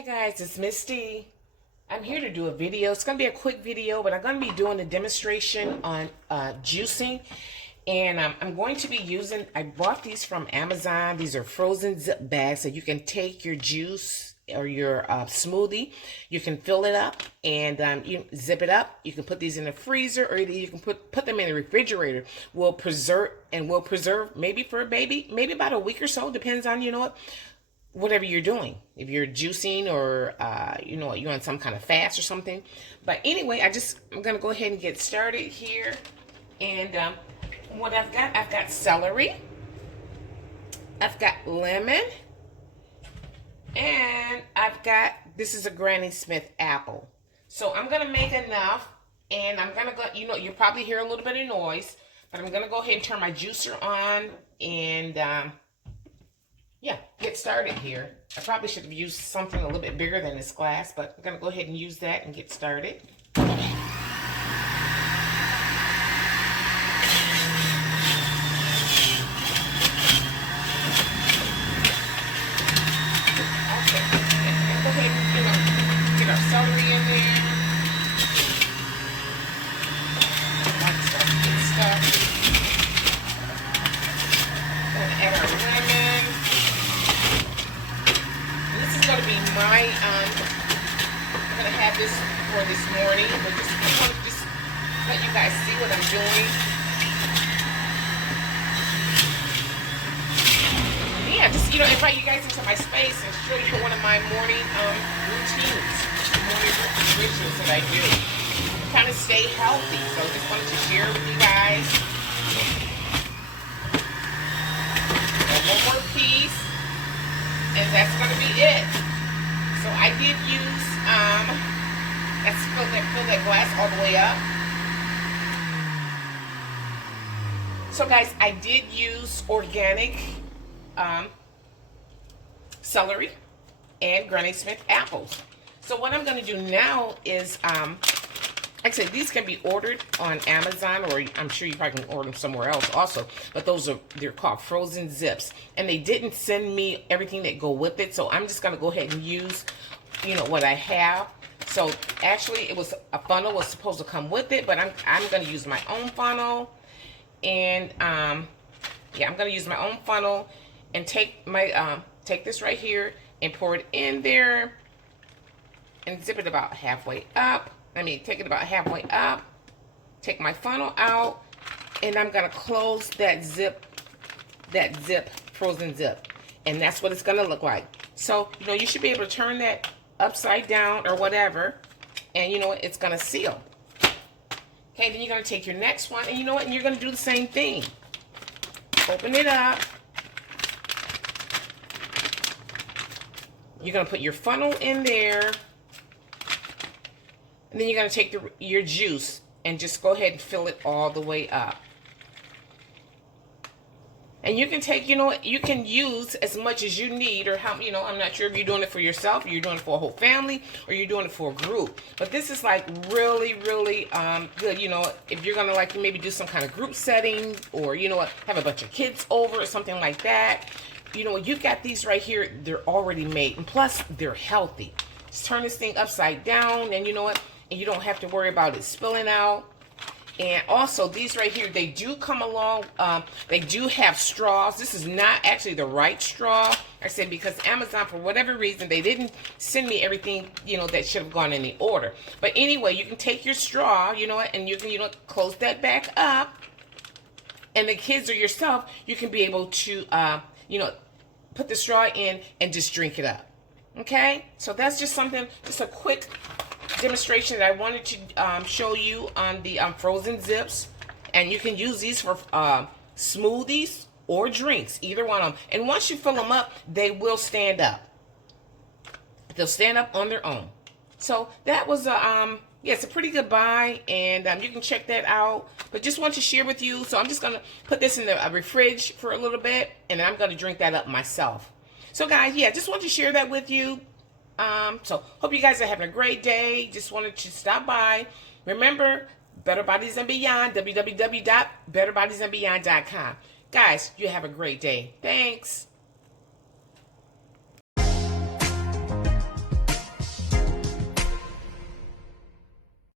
Hey guys, it's Misty. I'm here to do a video. It's going to be a quick video, but I'm going to be doing a demonstration on juicing. And I'm going to be using, I bought these from Amazon. These are frozen zip bags, so you can take your juice or your smoothie. You can fill it up and you zip it up. You can put these in the freezer, or you can put them in the refrigerator. Will preserve maybe for a baby, maybe about a week or so. Depends on, whatever you're doing, if you're juicing or you're on some kind of fast or something. But anyway, I'm gonna go ahead and get started here. And what I've got celery, I've got lemon, and this is a Granny Smith apple. So I'm gonna make enough, and I'm gonna go, you'll probably hear a little bit of noise, but I'm gonna go ahead and turn my juicer on and yeah, get started here. I probably should have used something a little bit bigger than this glass, but I'm going to go ahead and use that and get started. Okay, and go ahead and, get our celery in there. Good stuff. Going to add our lemon. Going to be my I'm going to have this for this morning, but I want to just let you guys see what I'm doing. Yeah, just invite you guys into my space and show you one of my morning routines, morning rituals that I do, kind of stay healthy. So just wanted to share with you guys. And one more piece. And that's going to be it. So I did use, let's fill that glass all the way up. So guys, I did use organic celery and Granny Smith apples. So what I'm going to do now is, actually, these can be ordered on Amazon, or I'm sure you probably can order them somewhere else also. But they're called frozen zips, and they didn't send me everything that go with it. So I'm just gonna go ahead and use, what I have. So actually, a funnel was supposed to come with it, but I'm gonna use my own funnel, and yeah, I'm gonna use my own funnel and take this right here and pour it in there and zip it about halfway up. Take it about halfway up, take my funnel out, and I'm going to close that frozen zip. And that's what it's going to look like. So, you should be able to turn that upside down or whatever, and it's going to seal. Okay, then you're going to take your next one, and and you're going to do the same thing. Open it up. You're going to put your funnel in there. And then you're going to take your juice and just go ahead and fill it all the way up. And you can take, you can use as much as you need, or how, I'm not sure if you're doing it for yourself, or you're doing it for a whole family, or you're doing it for a group. But this is like really, really good, if you're going to maybe do some kind of group setting, or, have a bunch of kids over or something like that. You've got these right here, they're already made, and plus they're healthy. Just turn this thing upside down, and and you don't have to worry about it spilling out. And also, these right here, they do come along, they do have straws. This is not actually the right straw, I said, because Amazon, for whatever reason, they didn't send me everything, that should have gone in the order. But anyway, you can take your straw, and you can, close that back up. And the kids or yourself, you can be able to, put the straw in and just drink it up. Okay? So that's just a quick demonstration that I wanted to show you on the frozen zips. And you can use these for smoothies or drinks, either one of them. And once you fill them up, they will stand up. They'll stand up on their own. So that was it's a pretty good buy, and you can check that out. But just want to share with you. So I'm just gonna put this in the fridge for a little bit, and I'm gonna drink that up myself. So guys, yeah, just want to share that with you. So hope you guys are having a great day. Just wanted to stop by. Remember, Better Bodies and Beyond, www.betterbodiesandbeyond.com. Guys, you have a great day. Thanks.